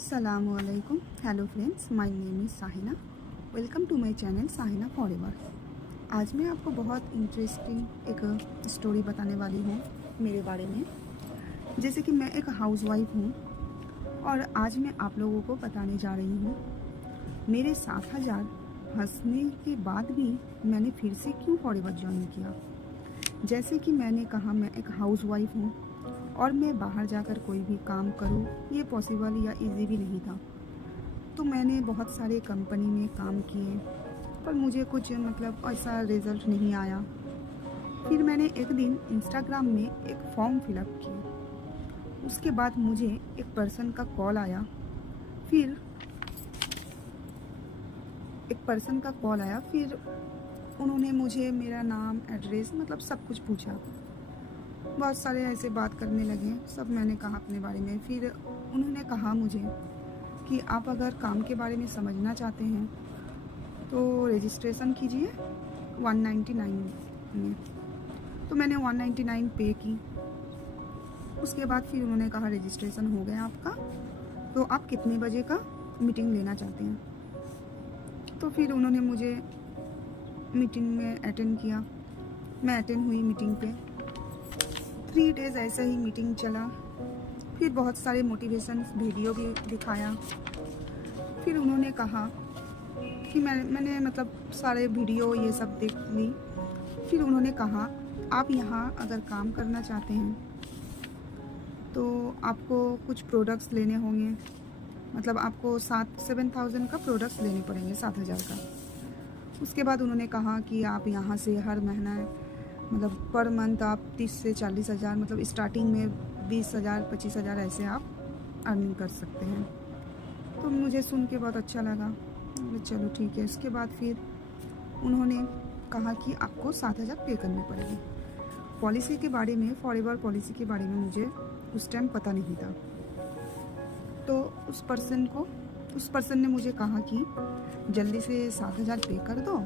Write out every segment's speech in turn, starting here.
Assalamualaikum. Hello friends, my name is Sahina. Welcome to my channel Sahina forever. आज मैं आपको बहुत इंटरेस्टिंग एक स्टोरी बताने वाली हूँ मेरे बारे में। जैसे कि मैं एक हाउसवाइफ हूँ और आज मैं आप लोगों को बताने जा रही हूँ मेरे 7,000 हंसने के बाद भी मैंने फिर से क्यों फॉरएवर ज्वाइन किया। जैसे कि मैंने कहा, मैं एक हाउसवाइफ हूँ और मैं बाहर जाकर कोई भी काम करूँ ये पॉसिबल या इजी भी नहीं था। तो मैंने बहुत सारे कंपनी में काम किए पर मुझे कुछ ऐसा रिज़ल्ट नहीं आया। फिर मैंने एक दिन इंस्टाग्राम में एक फॉर्म फिलअप किया। उसके बाद मुझे एक पर्सन का कॉल आया। फिर फिर उन्होंने मुझे मेरा नाम, एड्रेस सब कुछ पूछा। बहुत सारे ऐसे बात करने लगे, सब मैंने कहा अपने बारे में। फिर उन्होंने कहा मुझे कि आप अगर काम के बारे में समझना चाहते हैं तो रजिस्ट्रेशन कीजिए 199 में। तो मैंने 199 पे की। उसके बाद फिर उन्होंने कहा रजिस्ट्रेशन हो गया आपका, तो आप कितने बजे का मीटिंग लेना चाहते हैं। तो फिर उन्होंने मुझे मीटिंग में अटेंड किया। मैं अटेंड हुई मीटिंग पे। 3 डेज़ ऐसे ही मीटिंग चला। फिर बहुत सारे मोटिवेशन वीडियो भी दिखाया। फिर उन्होंने कहा कि मैंने सारे वीडियो ये सब देख ली। फिर उन्होंने कहा आप यहाँ अगर काम करना चाहते हैं तो आपको कुछ प्रोडक्ट्स लेने होंगे। आपको 7,000 का प्रोडक्ट्स लेने पड़ेंगे, 7,000 का। उसके बाद उन्होंने कहा कि आप यहाँ से हर महीना पर मंथ आप 30 से 40 हज़ार स्टार्टिंग में 20,000 25,000 ऐसे आप अर्निंग कर सकते हैं। तो मुझे सुन के बहुत अच्छा लगा। चलो ठीक है। उसके बाद फिर उन्होंने कहा कि आपको 7,000 पे करने पड़ेंगे। पॉलिसी के बारे में, फॉरएवर पॉलिसी के बारे में मुझे उस टाइम पता नहीं था। तो उस पर्सन ने मुझे कहा कि जल्दी से 7,000 पे कर दो,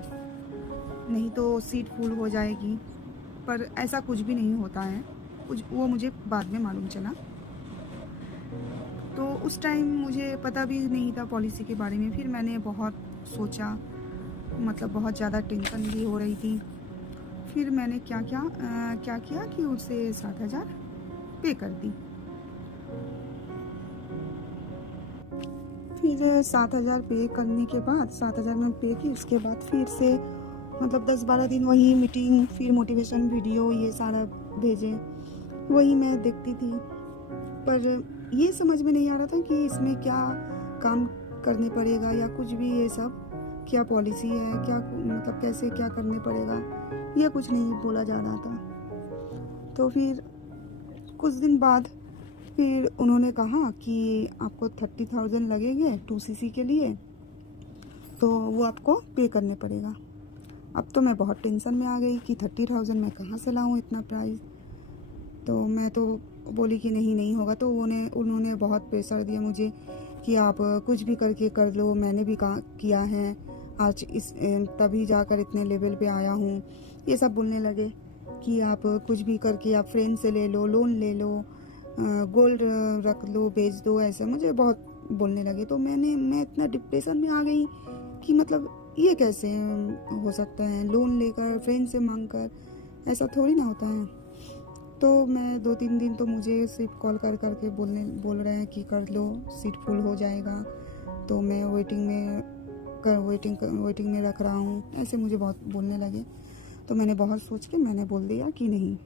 नहीं तो सीट फुल हो जाएगी। पर ऐसा कुछ भी नहीं होता है, वो मुझे बाद में मालूम चला। तो उस टाइम मुझे पता भी नहीं था पॉलिसी के बारे में। फिर मैंने बहुत सोचा, बहुत ज़्यादा टेंशन भी हो रही थी। फिर मैंने क्या किया कि उसे 7,000 पे कर दी। फिर 7,000 पे करने के बाद 7,000 में पे की। उसके बाद फिर से 10-12 दिन वही मीटिंग, फिर मोटिवेशन वीडियो ये सारा भेजे, वही मैं देखती थी। पर ये समझ में नहीं आ रहा था कि इसमें क्या काम करने पड़ेगा या कुछ भी, ये सब क्या पॉलिसी है, क्या कैसे क्या करने पड़ेगा, ये कुछ नहीं बोला जा रहा था। तो फिर कुछ दिन बाद फिर उन्होंने कहा कि आपको 30,000 लगेंगे 2cc के लिए, तो वो आपको पे करने पड़ेगा। अब तो मैं बहुत टेंशन में आ गई कि 30,000 मैं कहाँ से लाऊँ इतना प्राइस। तो मैं तो बोली कि नहीं होगा। तो उन्होंने बहुत प्रेशर दिया मुझे कि आप कुछ भी करके कर लो, मैंने भी किया है, आज तभी जाकर इतने लेवल पे आया हूँ। ये सब बोलने लगे कि आप कुछ भी करके आप फ्रेंड से ले लो, लोन ले लो, गोल्ड रख लो, बेच दो, ऐसे मुझे बहुत बोलने लगे। तो मैं इतना डिप्रेशन में आ गई कि ये कैसे हो सकता है, लोन लेकर फ्रेंड से मांग कर, ऐसा थोड़ी ना होता है। तो मैं 2-3 दिन तो मुझे सिर्फ कॉल करके बोल रहे हैं कि कर लो, सीट फुल हो जाएगा। तो मैं वेटिंग में रख रहा हूँ, ऐसे मुझे बहुत बोलने लगे। तो मैंने बहुत सोच के मैंने बोल दिया कि नहीं,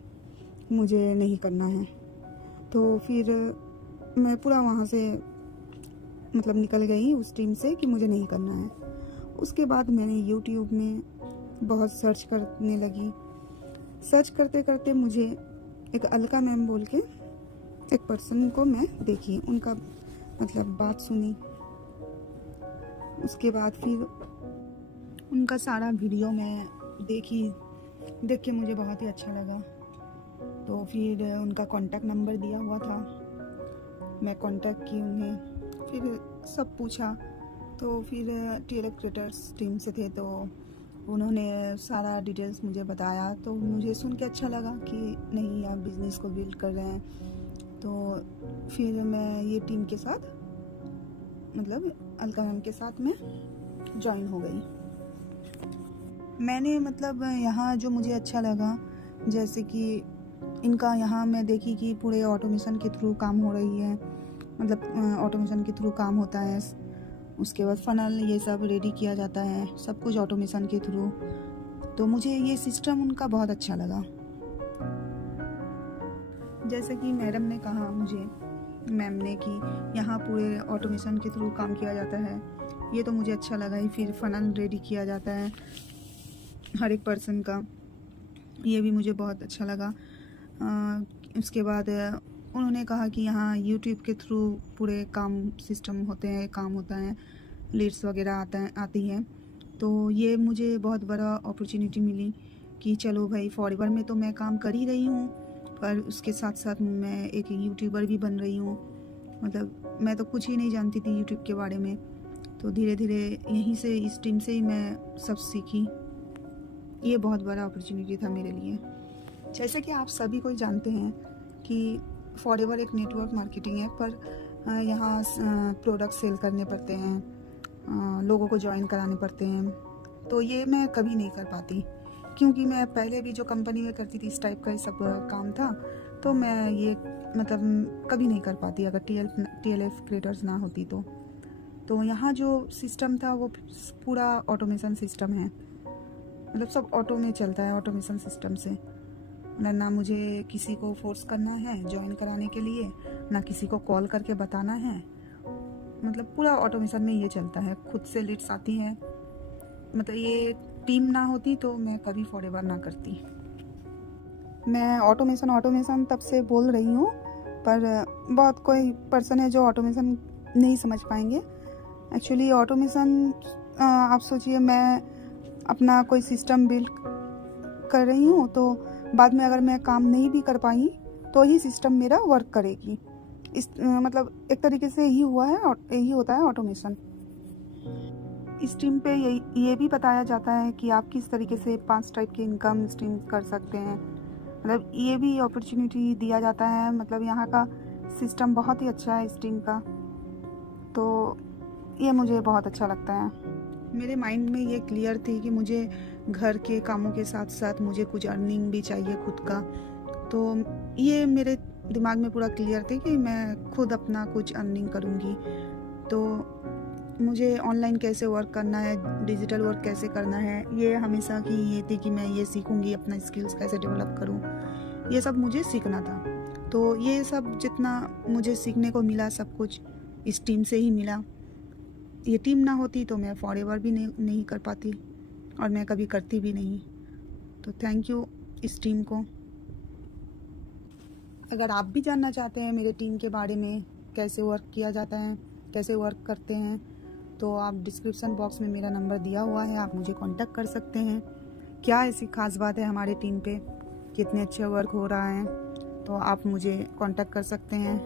मुझे नहीं करना है। तो फिर मैं पूरा वहाँ से निकल गई उस टीम से कि मुझे नहीं करना है। उसके बाद मैंने यूट्यूब में बहुत सर्च करने लगी। सर्च करते करते मुझे एक अलका मैम बोल के एक पर्सन को मैं देखी, उनका बात सुनी। उसके बाद फिर उनका सारा वीडियो मैं देख के मुझे बहुत ही अच्छा लगा। तो फिर उनका कांटेक्ट नंबर दिया हुआ था, मैं कांटेक्ट की उन्हें। फिर सब पूछा। तो फिर टेलीक्रेटर्स टीम से थे, तो उन्होंने सारा डिटेल्स मुझे बताया। तो मुझे सुन के अच्छा लगा कि नहीं, आप बिज़नेस को बिल्ड कर रहे हैं। तो फिर मैं ये टीम के साथ मतलब अल्कायम के साथ मैं ज्वाइन हो गई। मैंने मतलब यहाँ जो मुझे अच्छा लगा, जैसे कि इनका यहाँ मैं देखी कि पूरे ऑटोमेशन के थ्रू काम हो रही है, मतलब ऑटोमेशन के थ्रू काम होता है। उसके बाद फनल ये सब रेडी किया जाता है, सब कुछ ऑटोमेशन के थ्रू। तो मुझे ये सिस्टम उनका बहुत अच्छा लगा। जैसे कि मैडम ने कहा मुझे, मैम ने, कि यहाँ पूरे ऑटोमेशन के थ्रू काम किया जाता है, ये तो मुझे अच्छा लगा ही। फिर फनल रेडी किया जाता है हर एक पर्सन का, ये भी मुझे बहुत अच्छा लगा। उसके बाद उन्होंने कहा कि यहाँ यूट्यूब के थ्रू पूरे काम सिस्टम होते हैं, काम होता है, लीड्स वगैरह आती है। तो ये मुझे बहुत बड़ा अपॉर्चुनिटी मिली कि चलो भाई, फॉरएवर में तो मैं काम कर ही रही हूँ, पर उसके साथ साथ मैं एक यूट्यूबर भी बन रही हूँ। मतलब मैं तो कुछ ही नहीं जानती थी यूट्यूब के बारे में, तो धीरे धीरे यहीं से, इस टीम से ही मैं सब सीखी। ये बहुत बड़ा अपॉर्चुनिटी था मेरे लिए। जैसे कि आप सभी कोई जानते हैं कि फॉरएवर एक नेटवर्क मार्केटिंग है, पर यहाँ प्रोडक्ट सेल करने पड़ते हैं, लोगों को ज्वाइन कराने पड़ते हैं। तो ये मैं कभी नहीं कर पाती, क्योंकि मैं पहले भी जो कंपनी में करती थी इस टाइप का सब काम था, तो मैं ये मतलब कभी नहीं कर पाती अगर TLF क्रिएटर्स ना होती तो यहाँ जो सिस्टम था वो पूरा ऑटोमेशन सिस्टम है, मतलब सब ऑटो में चलता है, ऑटोमेशन सिस्टम से। ना मुझे किसी को फोर्स करना है ज्वाइन कराने के लिए, ना किसी को कॉल करके बताना है, मतलब पूरा ऑटोमेशन में ये चलता है, खुद से लीड्स आती है। मतलब ये टीम ना होती तो मैं कभी फॉरएवर ना करती। मैं ऑटोमेशन तब से बोल रही हूँ, पर बहुत कोई पर्सन है जो ऑटोमेशन नहीं समझ पाएंगे। एक्चुअली ऑटोमेशन, आप सोचिए, मैं अपना कोई सिस्टम बिल्ड कर रही हूँ, तो बाद में अगर मैं काम नहीं भी कर पाई तो ही सिस्टम मेरा वर्क करेगी। इस मतलब एक तरीके से यही होता है ऑटोमेशन। इस टीम पे ये भी बताया जाता है कि आप किस तरीके से 5 टाइप के इनकम स्ट्रीम कर सकते हैं, मतलब ये भी अपॉर्चुनिटी दिया जाता है। मतलब यहाँ का सिस्टम बहुत ही अच्छा है इस टीम का, तो ये मुझे बहुत अच्छा लगता है। मेरे माइंड में ये क्लियर थी कि मुझे घर के कामों के साथ साथ मुझे कुछ अर्निंग भी चाहिए खुद का। तो ये मेरे दिमाग में पूरा क्लियर थी कि मैं खुद अपना कुछ अर्निंग करूँगी। तो मुझे ऑनलाइन कैसे वर्क करना है, डिजिटल वर्क कैसे करना है, ये हमेशा की ये थी कि मैं ये सीखूँगी, अपना स्किल्स कैसे डेवलप करूँ, ये सब मुझे सीखना था। तो ये सब जितना मुझे सीखने को मिला, सब कुछ इस टीम से ही मिला। ये टीम ना होती तो मैं फॉरएवर भी नहीं कर पाती, और मैं कभी करती भी नहीं। तो थैंक यू इस टीम को। अगर आप भी जानना चाहते हैं मेरे टीम के बारे में, कैसे वर्क किया जाता है, कैसे वर्क करते हैं, तो आप डिस्क्रिप्शन बॉक्स में मेरा नंबर दिया हुआ है, आप मुझे कांटेक्ट कर सकते हैं। क्या ऐसी खास बात है हमारे टीम पे, कितने अच्छे वर्क हो रहा है, तो आप मुझे कांटेक्ट कर सकते हैं।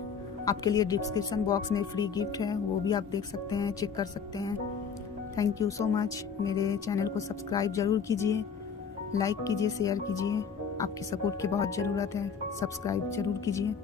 आपके लिए डिस्क्रिप्शन बॉक्स में फ्री गिफ्ट है, वो भी आप देख सकते हैं, चेक कर सकते हैं। Thank you so much. मेरे चैनल को सब्सक्राइब ज़रूर कीजिए, लाइक कीजिए, शेयर कीजिए। आपकी सपोर्ट की बहुत ज़रूरत है, सब्सक्राइब ज़रूर कीजिए।